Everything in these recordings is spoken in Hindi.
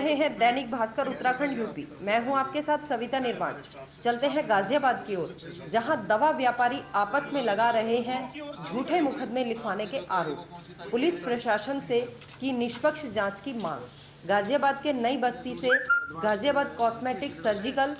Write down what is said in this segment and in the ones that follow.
रहे हैं दैनिक भास्कर उत्तराखंड यूपी। मैं हूं आपके साथ सविता निर्माण। चलते हैं गाजियाबाद की ओर, जहां दवा व्यापारी आपस में लगा रहे हैं झूठे मुकदमे लिखवाने के आरोप। पुलिस प्रशासन से की निष्पक्ष जांच की मांग। गाजियाबाद के नई बस्ती से गाजियाबाद कॉस्मेटिक सर्जिकल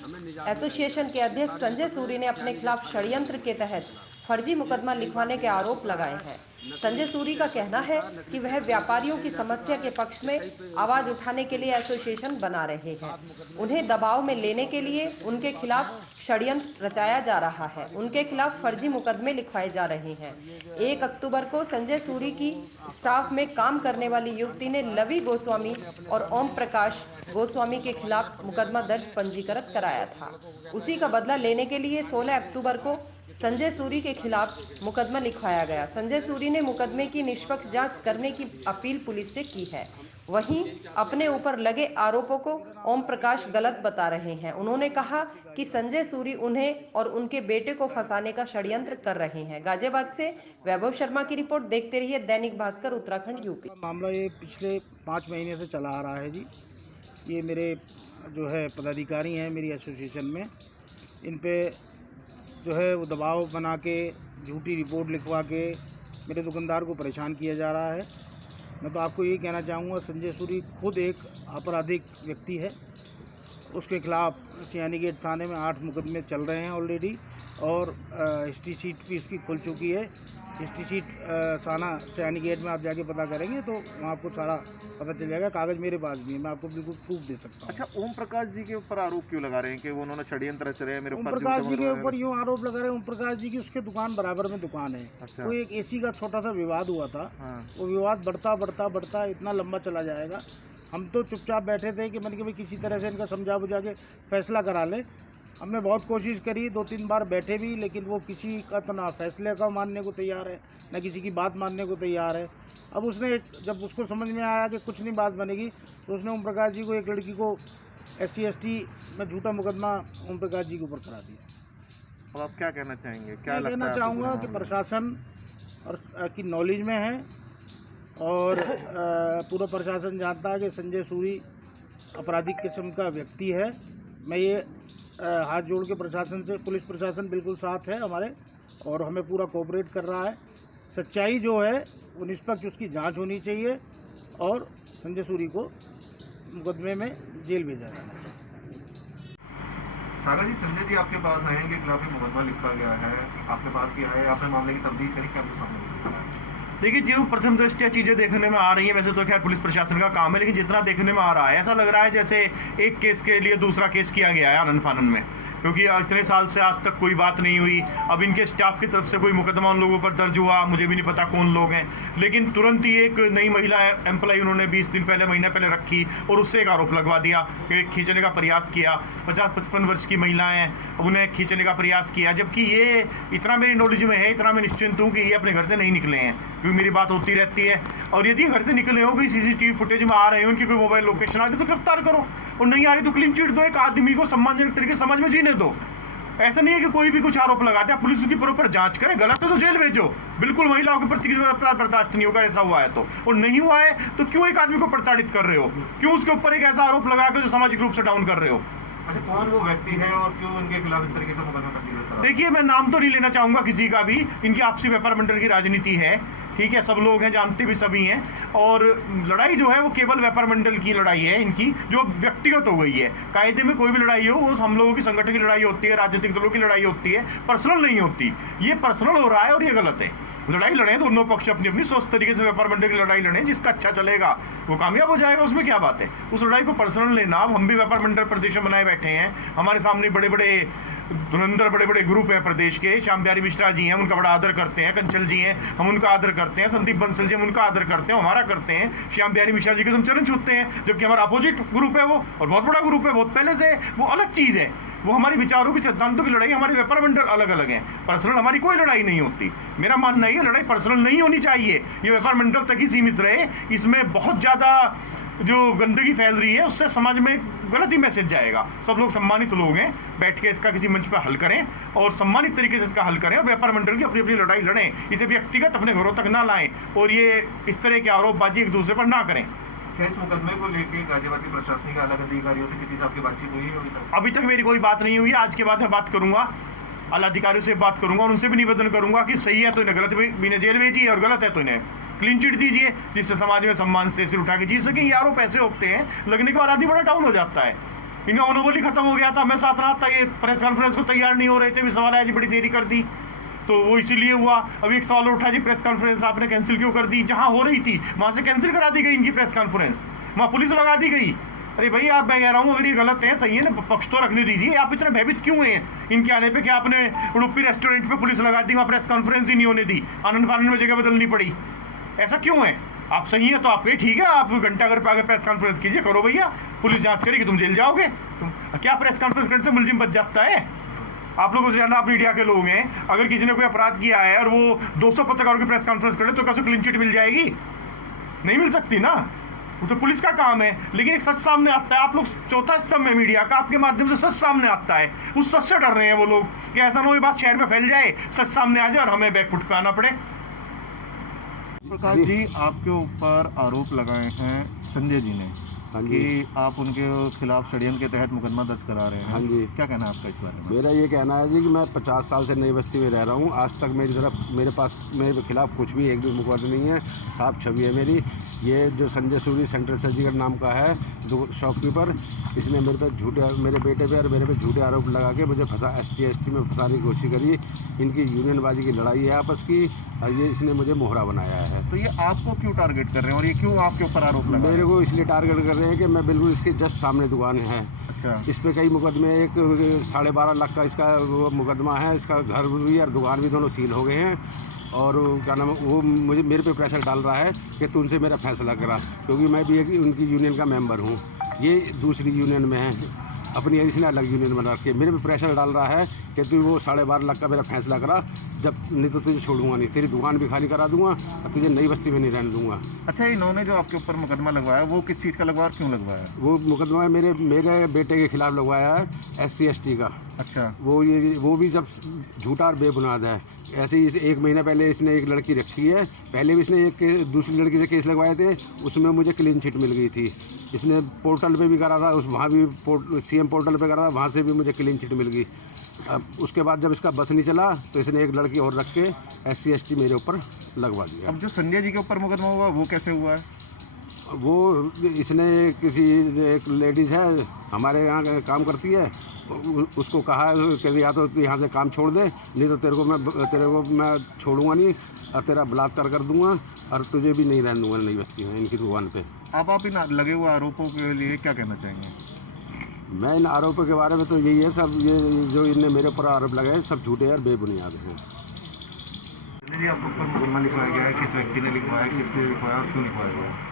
एसोसिएशन के अध्यक्ष संजय सूरी ने अपने खिलाफ षड्यंत्र के तहत फर्जी मुकदमा लिखवाने के आरोप लगाए हैं। संजय सूरी का कहना है कि वह व्यापारियों की समस्या के पक्ष में आवाज उठाने के लिए एसोसिएशन बना रहे हैं। उन्हें दबाव में लेने के लिए उनके खिलाफ षड्यंत्र रचाया जा रहा है। उनके खिलाफ फर्जी मुकदमे लिखवाए जा रहे हैं। 1 अक्टूबर को संजय सूरी की स्टाफ में काम करने वाली युवती ने लवी गोस्वामी और ओम प्रकाश गोस्वामी के खिलाफ मुकदमा दर्ज पंजीकृत कराया था। उसी का बदला लेने के लिए 16 अक्टूबर को संजय सूरी के खिलाफ मुकदमा लिखवाया गया। संजय सूरी ने मुकदमे की निष्पक्ष जांच करने की अपील पुलिस से की है। वहीं अपने ऊपर लगे आरोपों को ओम प्रकाश गलत बता रहे हैं। उन्होंने कहा कि संजय सूरी उन्हें और उनके बेटे को फंसाने का षड्यंत्र कर रहे हैं। गाजियाबाद से वैभव शर्मा की रिपोर्ट। देखते रहिए दैनिक भास्कर उत्तराखंड यूपी। मामला ये पिछले 5 महीने से चला आ रहा है जी। ये मेरे जो है पदाधिकारी हैं मेरी एसोसिएशन में, इन पे जो है वो दबाव बना के झूठी रिपोर्ट लिखवा के मेरे दुकानदार को परेशान किया जा रहा है। मैं तो आपको यही कहना चाहूँगा, संजय सूरी खुद एक आपराधिक व्यक्ति है। उसके खिलाफ सियानी गेट थाने में 8 मुकदमे चल रहे हैं ऑलरेडी, और हिस्ट्री शीट भी उसकी खुल चुकी है। हिस्ट्री शीट थाना सियानी गेट में आप जाके पता करेंगे तो वहाँ आपको सारा पता चल जाएगा। कागज़ मेरे पास भी है, मैं आपको बिल्कुल प्रूफ दे सकता हूँ। अच्छा, ओम प्रकाश जी के ऊपर आरोप क्यों लगा रहे हैं कि वो उन्होंने षड्यंत्र रच रहे हैं मेरे ओम ऊपर? प्रकाश जी के ऊपर यूँ आरोप लगा रहे हैं। ओम प्रकाश जी की उसके दुकान बराबर में दुकान है। अच्छा। तो एक एसी का छोटा सा विवाद हुआ था। हाँ। वो विवाद बढ़ता इतना लंबा चला जाएगा। हम तो चुपचाप बैठे थे कि मैंने कि भाई किसी तरह से इनका समझा बुझा के फैसला करा ले। हमने बहुत कोशिश करी, 2-3 बार बैठे भी, लेकिन वो किसी का तो ना फैसले का मानने को तैयार है, ना किसी की बात मानने को तैयार है। अब उसने जब उसको समझ में आया कि कुछ नहीं बात बनेगी, तो उसने ओम प्रकाश जी को, एक लड़की को SC/ST में झूठा मुकदमा ओम प्रकाश जी के ऊपर करा दिया। अब आप क्या कहना चाहेंगे? क्या मैं कहना चाहूँगा कि प्रशासन और की नॉलेज में है, और पूरा प्रशासन जानता है कि संजय सूरी आपराधिक किस्म का व्यक्ति है। मैं ये हाथ जोड़ के प्रशासन से, पुलिस प्रशासन बिल्कुल साथ है हमारे, और हमें पूरा कोऑपरेट कर रहा है। सच्चाई जो है वो निष्पक्ष उसकी जांच होनी चाहिए, और संजय सूरी को मुकदमे में जेल भेजा जाना चाहिए। सागर जी, संजय जी आपके पास आए हैं कि खिलाफ मुकदमा लिखा गया है, आपके पास किया है, आपने मामले की तफ्तीश करी, क्या आपके सामने? देखिए, जो प्रथम दृष्टया चीज़ें देखने में आ रही हैं, वैसे तो खैर पुलिस प्रशासन का काम है, लेकिन जितना देखने में आ रहा है ऐसा लग रहा है जैसे एक केस के लिए दूसरा केस किया गया है आनन फानन में, क्योंकि इतने साल से आज तक कोई बात नहीं हुई। अब इनके स्टाफ की तरफ से कोई मुकदमा उन लोगों पर दर्ज हुआ, मुझे भी नहीं पता कौन लोग हैं, लेकिन तुरंत ही एक नई महिला एम्प्लॉय उन्होंने 20 दिन पहले, महीने पहले रखी, और उससे एक आरोप लगवा दिया कि खींचने का प्रयास किया। 50-55 वर्ष की महिलाएं हैं, उन्हें खींचने का प्रयास किया, जबकि ये इतना मेरी नॉलेज में है, इतना मैं निश्चिंत हूँ कि ये अपने घर से नहीं निकले हैं, क्योंकि मेरी बात होती रहती है। और यदि घर से निकले हो, कोई CCTV फुटेज में आ रहे हैं, उनकी कोई मोबाइल लोकेशन आ रही तो गिरफ्तार करो, और नहीं आ रही तो क्लीन चिट दो। एक आदमी को सम्मानजनक तरीके से समाज में जीने दो। ऐसा नहीं है कि कोई भी कुछ आरोप लगाते हैं, पुलिस उसकी प्रॉपर जांच करे, गलत है तो जेल भेजो। बिल्कुल महिलाओं के प्रति किसी अपराध बर्दाश्त नहीं होगा, ऐसा हुआ है तो। और नहीं हुआ है तो क्यों एक आदमी को प्रताड़ित कर रहे हो? क्यों उसके ऊपर एक ऐसा आरोप लगा के जो सामाजिक रूप से डाउन कर रहे हो? अच्छा, कौन वो व्यक्ति है और क्यों उनके खिलाफ इस तरीके से मुकदमा दर्ज किया? देखिए, मैं नाम तो नहीं लेना चाहूंगा किसी का भी, इनकी आपसी व्यापार मंडल की राजनीति है, ठीक है, सब लोग हैं, जानते भी सभी हैं, और लड़ाई जो है वो केवल व्यापार मंडल की लड़ाई है इनकी, जो व्यक्तिगत हो गई है। कायदे में कोई भी लड़ाई हो, वो हम लोगों की संगठन की लड़ाई होती है, राजनीतिक दलों की लड़ाई होती है, पर्सनल नहीं होती। ये पर्सनल हो रहा है और ये गलत है। लड़ाई लड़े दोनों पक्ष अपनी अपनी स्वस्थ तरीके से व्यापार मंडल की लड़ाई लड़े, जिसका अच्छा चलेगा वो कामयाब हो जाएगा, उसमें क्या बात है। उस लड़ाई को पर्सनल लेना, हम भी व्यापार मंडल प्रदेश में बनाए बैठे हैं, हमारे सामने बड़े बड़े धुरंधर बड़े बड़े ग्रुप है प्रदेश के। श्याम बिहारी मिश्रा जी हैं, उनका बड़ा आदर करते हैं। कंचल जी हैं, हम उनका आदर करते हैं। संदीप बंसल जी, हम उनका आदर करते हैं, हमारा करते हैं। श्याम बिहारी मिश्रा जी के हम चरण छूते हैं, जबकि हमारा अपोजिट ग्रुप है वो, और बहुत बड़ा ग्रुप है, बहुत पहले से, वो अलग चीज़ है। वो हमारी विचारों की, सिद्धांतों की लड़ाई, हमारे व्यापार मंडल अलग अलग हैं। पर्सनल हमारी कोई लड़ाई नहीं होती। मेरा मानना है लड़ाई पर्सनल नहीं होनी चाहिए, ये व्यापार मंडल तक ही सीमित रहे। इसमें बहुत ज़्यादा जो गंदगी फैल रही है, उससे समाज में गलत ही मैसेज जाएगा। सब लोग सम्मानित लोग हैं, बैठ के इसका किसी मंच पर हल करें और सम्मानित तरीके से इसका हल करें, और व्यापार मंडल की अपनी अपनी लड़ाई लड़ें। इसे व्यक्तिगत अपने घरों तक ना लाएं, और ये इस तरह के आरोपबाजी एक दूसरे पर ना करें। क्या इस मुकदमे को लेके गाजियाबाद के प्रशासनिक अलग अधिकारियों से किसी से आपकी बातचीत हुई है अभी तक मेरी कोई बात नहीं हुई। आज के बाद मैं बात करूंगा, आला अधिकारियों से बात करूंगा और उनसे भी निवेदन करूंगा कि सही है तो इन्हें गलत भी इन्हें जेल भेजिए और गलत है तो इन्हें क्लीन चिट दीजिए, जिससे समाज में सम्मान से सिर उठा के जी सके। यारों पैसे होते हैं, लगने के बाद आदमी बड़ा डाउन हो जाता है। इनका मनोबल ही खत्म हो गया था। मैं साथ रहा था, ये प्रेस कॉन्फ्रेंस को तैयार नहीं हो रहे थे, भी सवाल आया जी बड़ी देरी कर दी, तो वो इसीलिए हुआ। अभी एक सवाल उठा जी प्रेस कॉन्फ्रेंस आपने कैंसिल क्यों कर दी? जहां हो रही थी वहां से कैंसिल करा दी गई इनकी प्रेस कॉन्फ्रेंस, वहां पुलिस लगा दी गई। अरे भाई आप, मैं कह रहा हूँ अगर ये गलत है, सही है ना, पक्ष तो रखने दीजिए। आप इतने भयभीत क्यों हैं इनके आने पे? क्या आपने उडुपी रेस्टोरेंट पे पुलिस लगा दी, वहाँ प्रेस कॉन्फ्रेंस ही नहीं होने दी, आनंद फानंद में जगह बदलनी पड़ी? ऐसा क्यों है? आप सही है तो आप कहिए ठीक है, आप घंटा घर पे आगे प्रेस कॉन्फ्रेंस कीजिए, करो भैया, पुलिस जांच करेगी, तुम जेल जाओगे। क्या प्रेस कॉन्फ्रेंस करने से मुलजिम बच जाता है? आप लोगों से ज़्यादा आप मीडिया के लोग हैं। अगर किसी ने कोई अपराध किया है और वो 200 पत्रकारों की प्रेस कॉन्फ्रेंस करे तो कैसे क्लीन चिट मिल जाएगी? नहीं मिल सकती ना, वो तो पुलिस का काम है। लेकिन एक सच सामने आता है, आप लोग चौथा स्तंभ है मीडिया का, आपके माध्यम से सच सामने आता है, उस सच से डर रहे हैं वो लोग कि ऐसा ना हो ये बात शहर में फैल जाए, सच सामने आ जाए और हमें बैकफुट पे आना पड़े। प्रकाश जी, आपके ऊपर आरोप लगाए हैं संजय जी ने कि आप उनके खिलाफ षड्यंत्र के तहत मुकदमा दर्ज करा रहे हैं। हाँ जी, क्या कहना है आपका इस बारे में? मेरा ये कहना है जी कि मैं 50 साल से नई बस्ती में रह रहा हूँ। आज तक मेरी तरफ मेरे पास मेरे खिलाफ कुछ भी एक भी मुकदमा नहीं है, साफ छवि है मेरी। ये जो संजय सूरी सेंट्रल सर्जिकल नाम का है जो शॉपकीपर, इसने मेरे पे झूठे, मेरे बेटे पे और मेरे पे झूठे आरोप लगा के मुझे फंसा, ST में फंसाने की कोशिश करी। इनकी यूनियनबाजी की लड़ाई है आपस की, और ये इसने मुझे मोहरा बनाया है। तो ये आपको क्यों टारगेट कर रहे हैं और ये क्यों आपके ऊपर आरोप लगा रहे हैं? मेरे को इसलिए टारगेट कर रहे हैं कि मैं बिल्कुल इसके जस्ट सामने दुकान है। अच्छा। इस पे कई मुकदमे, एक 12.5 लाख का इसका वो मुकदमा है, इसका घर भी और दुकान भी दोनों सील हो गए हैं। और क्या नाम है, वो मुझे मेरे पे प्रेशर डाल रहा है कि तुमसे मेरा फैसला करा, क्योंकि मैं भी एक उनकी यूनियन का मेंबर हूँ, ये दूसरी यूनियन में है, अपनी इसने अलग यूनियन बना रखी है। मेरे पे प्रेशर डाल रहा है कि तू वो 12.5 लाख का मेरा फैसला करा, जब नहीं तो तुझे छोड़ूंगा नहीं, तेरी दुकान भी खाली करा दूंगा और तुझे नई बस्ती में नहीं रहने दूंगा। अच्छा, इन्होंने जो आपके ऊपर मुकदमा लगवाया वो किस चीज़ का लगवाया और क्यों लगवाया? वो मुकदमा मेरे बेटे के खिलाफ लगवाया है, SC ST का। अच्छा। वो भी जब झूठा और बेबुनियाद है। ऐसे ही 1 महीना पहले इसने एक लड़की रखी है, पहले भी इसने एक दूसरी लड़की से केस लगवाए थे, उसमें मुझे क्लीन चिट मिल गई थी। इसने पोर्टल पे भी करा था, वहाँ भी CM पोर्टल पे करा था, वहाँ से भी मुझे क्लीन चिट मिल गई। अब उसके बाद जब इसका बस नहीं चला तो इसने एक लड़की और रख के SC ST मेरे ऊपर लगवा दिया। अब जो संजय जी के ऊपर मुकदमा हुआ वो कैसे हुआ है? वो इसने किसी एक लेडीज़ है हमारे यहाँ काम करती है, उसको कहा कि या तो यहाँ से काम छोड़ दे, नहीं तो तेरे को मैं छोड़ूंगा नहीं और तेरा बलात्कार कर दूंगा और तुझे भी नहीं रहने दूंगा नई बस्ती में इनकी दुकान पे। अब आप इन लगे हुए आरोपों के लिए क्या कहना चाहेंगे? मैं इन आरोपों के बारे में तो यही है, सब ये जो इनने मेरे ऊपर आरोप लगाए सब झूठे और बेबुनियाद हैं। जी, आपके ऊपर मुकदमा लिखवाया गया है, किस व्यक्ति ने लिखवाया, किसने लिखवाया और क्यों लिखवाया गया?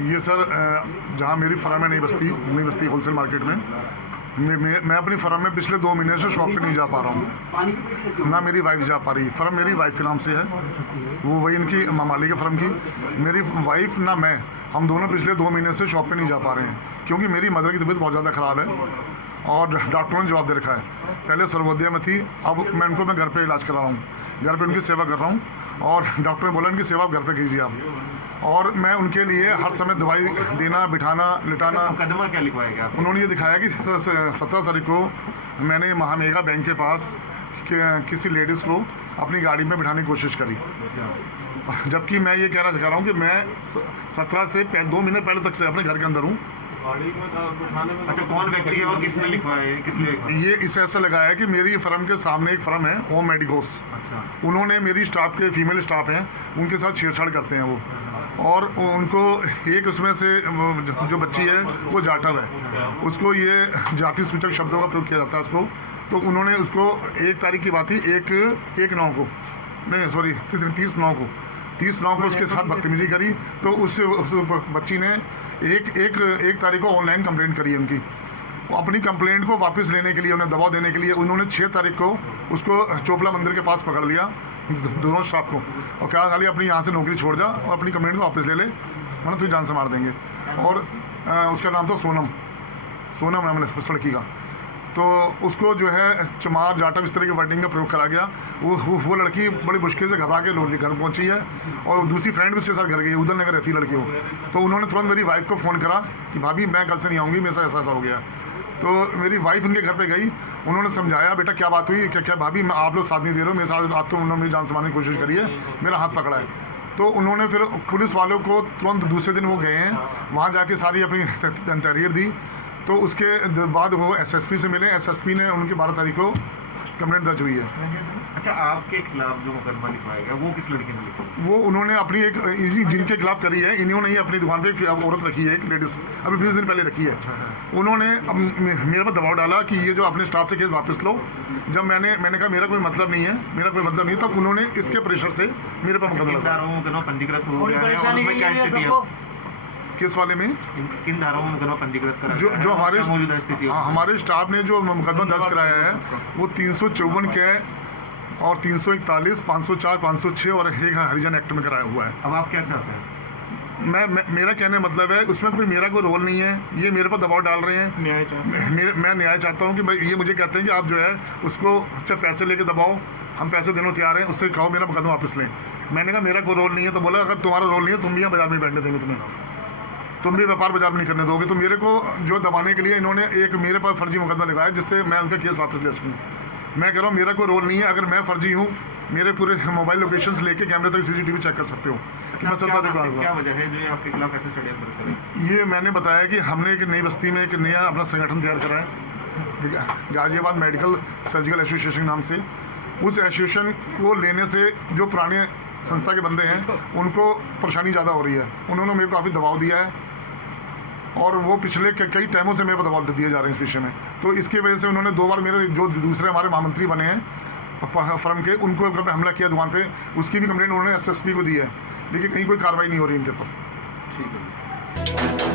ये सर जहाँ मेरी फर्म है नई बस्ती होलसेल मार्केट में, मैं अपनी फर्म में पिछले 2 महीने से शॉप पे नहीं जा पा रहा हूँ, ना मेरी वाइफ जा पा रही। फर्म मेरी वाइफ के नाम से है, वो वही इनकी मालिक है फर्म की। मेरी वाइफ ना मैं, हम दोनों पिछले 2 महीने से शॉप पे नहीं जा पा रहे हैं, क्योंकि मेरी मदर की तबीयत बहुत ज़्यादा ख़राब है और डॉक्टरों ने जवाब दे रखा है। पहले सर्वोदय में थी, अब मैं उनको घर पर इलाज करा रहा हूँ, घर पर उनकी सेवा कर रहा हूँ और डॉक्टर ने बोला इनकी सेवा आप घर पर कीजिए आप। और मैं उनके लिए हर समय दवाई देना, बिठाना, लिटाना। मुकदमा क्या लिखवाया गया? उन्होंने ये दिखाया कि 17 तारीख को मैंने महामेगा बैंक के पास किसी लेडीज़ को अपनी गाड़ी में बिठाने की कोशिश करी, जबकि मैं ये कहना चाह रहा हूँ कि मैं 17 से 2 महीने पहले तक से अपने घर के अंदर हूँ। अच्छा, कौन व्यक्ति है और किसने लिखवाया है, किसने? ये इस ऐसा लगा है कि मेरी फर्म के सामने एक फर्म है होम मेडिकोस। अच्छा। उन्होंने मेरी स्टाफ के फीमेल स्टाफ हैं उनके साथ छेड़छाड़ करते हैं वो, और उनको एक उसमें से जो बच्ची है वो जाटव है, उसको ये जाति सूचक शब्दों का प्रयोग किया जाता है उसको। तो उन्होंने उसको 1 तारीख की बात थी, 1/9 को, नहीं सॉरी 30/9 को उसके साथ बदतमीजी करी। तो उस बच्ची ने एक तारीख को ऑनलाइन कंप्लेंट करी है उनकी। अपनी कंप्लेंट को वापस लेने के लिए, उन्हें दबाव देने के लिए उन्होंने 6 तारीख को उसको चोपला मंदिर के पास पकड़ लिया, दोनों स्टाफ को, और कहा खाली अपनी यहाँ से नौकरी छोड़ जा और अपनी कंप्लेंट को वापस ले ले, वरना तुझे जान से मार देंगे। और उसका नाम था सोनम नाम है उस लड़की का। तो उसको जो है चमार जाटव इस तरह की वर्डिंग का प्रयोग करा गया। वो लड़की बड़ी मुश्किल से घबरा के लोग घर पहुंची है और दूसरी फ्रेंड भी उसके साथ घर गई है, उधर नगर रहती लड़की हो। तो उन्होंने तुरंत मेरी वाइफ को फ़ोन करा कि भाभी मैं कल से नहीं आऊँगी, मेरे साथ ऐसा हो गया। तो मेरी वाइफ उनके घर पे गई, उन्होंने समझाया बेटा क्या बात हुई, क्या भाभी मैं आप लोग साथ नहीं दे रहे हो, मेरे साथ आप तो उन्होंने मेरी जान संभालने की कोशिश करी है, मेरा हाथ पकड़ा है। तो उन्होंने फिर पुलिस वालों को तुरंत दूसरे दिन वो गए हैं, वहाँ जाके सारी अपनी तहरीर दी। तो उसके बाद वो एसएसपी से मिले, एसएसपी ने उनकी 12 तारीख को कंप्लेंट दर्ज हुई है। अच्छा, आपके खिलाफ जो मुकदमा लिखवाया गया वो किस लड़की ने लिखा? वो उन्होंने अपनी एक इसी जिनके खिलाफ करी है, इन्होंने ही अपनी दुकान पे एक औरत रखी है, एक लेडीज, अभी 20 दिन पहले रखी है। उन्होंने मेरे पर दबाव डाला कि ये जो अपने स्टाफ से केस वापस लो। जब मैंने कहा मेरा कोई मतलब नहीं है, मेरा कोई मतलब नहीं, तब उन्होंने इसके प्रेशर से मेरे पर मुकदमा लगाया। पंजीकृत हो गया है और उसमें क्या स्थिति है? किस वाले में? किन धाराओं में मुकदमा पंजीकृत करा जो हमारे मौजूदा स्थिति है? हमारे स्टाफ ने जो मुकदमा दर्ज कराया है वो 354 के और 341, 504, 506 और एक हरिजन एक्ट में कराया हुआ है। अब आप क्या चाहते हैं? मेरा कहने मतलब है उसमें मेरा कोई रोल नहीं है, ये मेरे पर दबाव डाल रहे हैं। मैं न्याय चाहता हूँ कि भाई ये मुझे कहते हैं कि आप जो है उसको चाहे पैसे लेके दबाओ, हम पैसे देने तैयार हैं, उससे कहो मेरा मुकदमा वापस लें। मैंने कहा मेरा कोई रोल नहीं है। तो बोला अगर तुम्हारा रोल नहीं है तुम भी यहाँ बाजार में बैठने देंगे, तुम भी व्यापार बाजार में नहीं करने दोगे। तो मेरे को जो दबाने के लिए इन्होंने एक मेरे पर फर्जी मुकदमा लगाया जिससे मैं उनका केस वापस ले सकूँ। मैं कह रहा हूँ मेरा कोई रोल नहीं है। अगर मैं फर्जी हूँ, मेरे पूरे मोबाइल लोकेशंस लेके कैमरे तक CCTV चेक कर सकते हो कि मैं सरकार क्या वजह है जो आपके खिलाफ ऐसे षड्यंत्र करें? ये मैंने बताया कि हमने एक नई बस्ती में एक नया अपना संगठन तैयार करा है, गाजियाबाद मेडिकल सर्जिकल एसोसिएशन नाम से। उस एसोसिएशन को लेने से जो पुराने संस्था के बंदे हैं उनको परेशानी ज़्यादा हो रही है। उन्होंने मेरे को काफ़ी दबाव दिया है और वो पिछले कई टाइमों से मेरे को दबाव दिए जा रहे हैं इस विषय में। तो इसकी वजह से उन्होंने 2 बार मेरे जो दूसरे हमारे महामंत्री बने हैं फर्म के, उनको ऊपर पे हमला किया दुकान पे। उसकी भी कंप्लेंट उन्होंने SSP को दी है, लेकिन कहीं कोई कार्रवाई नहीं हो रही इनके ऊपर। ठीक है।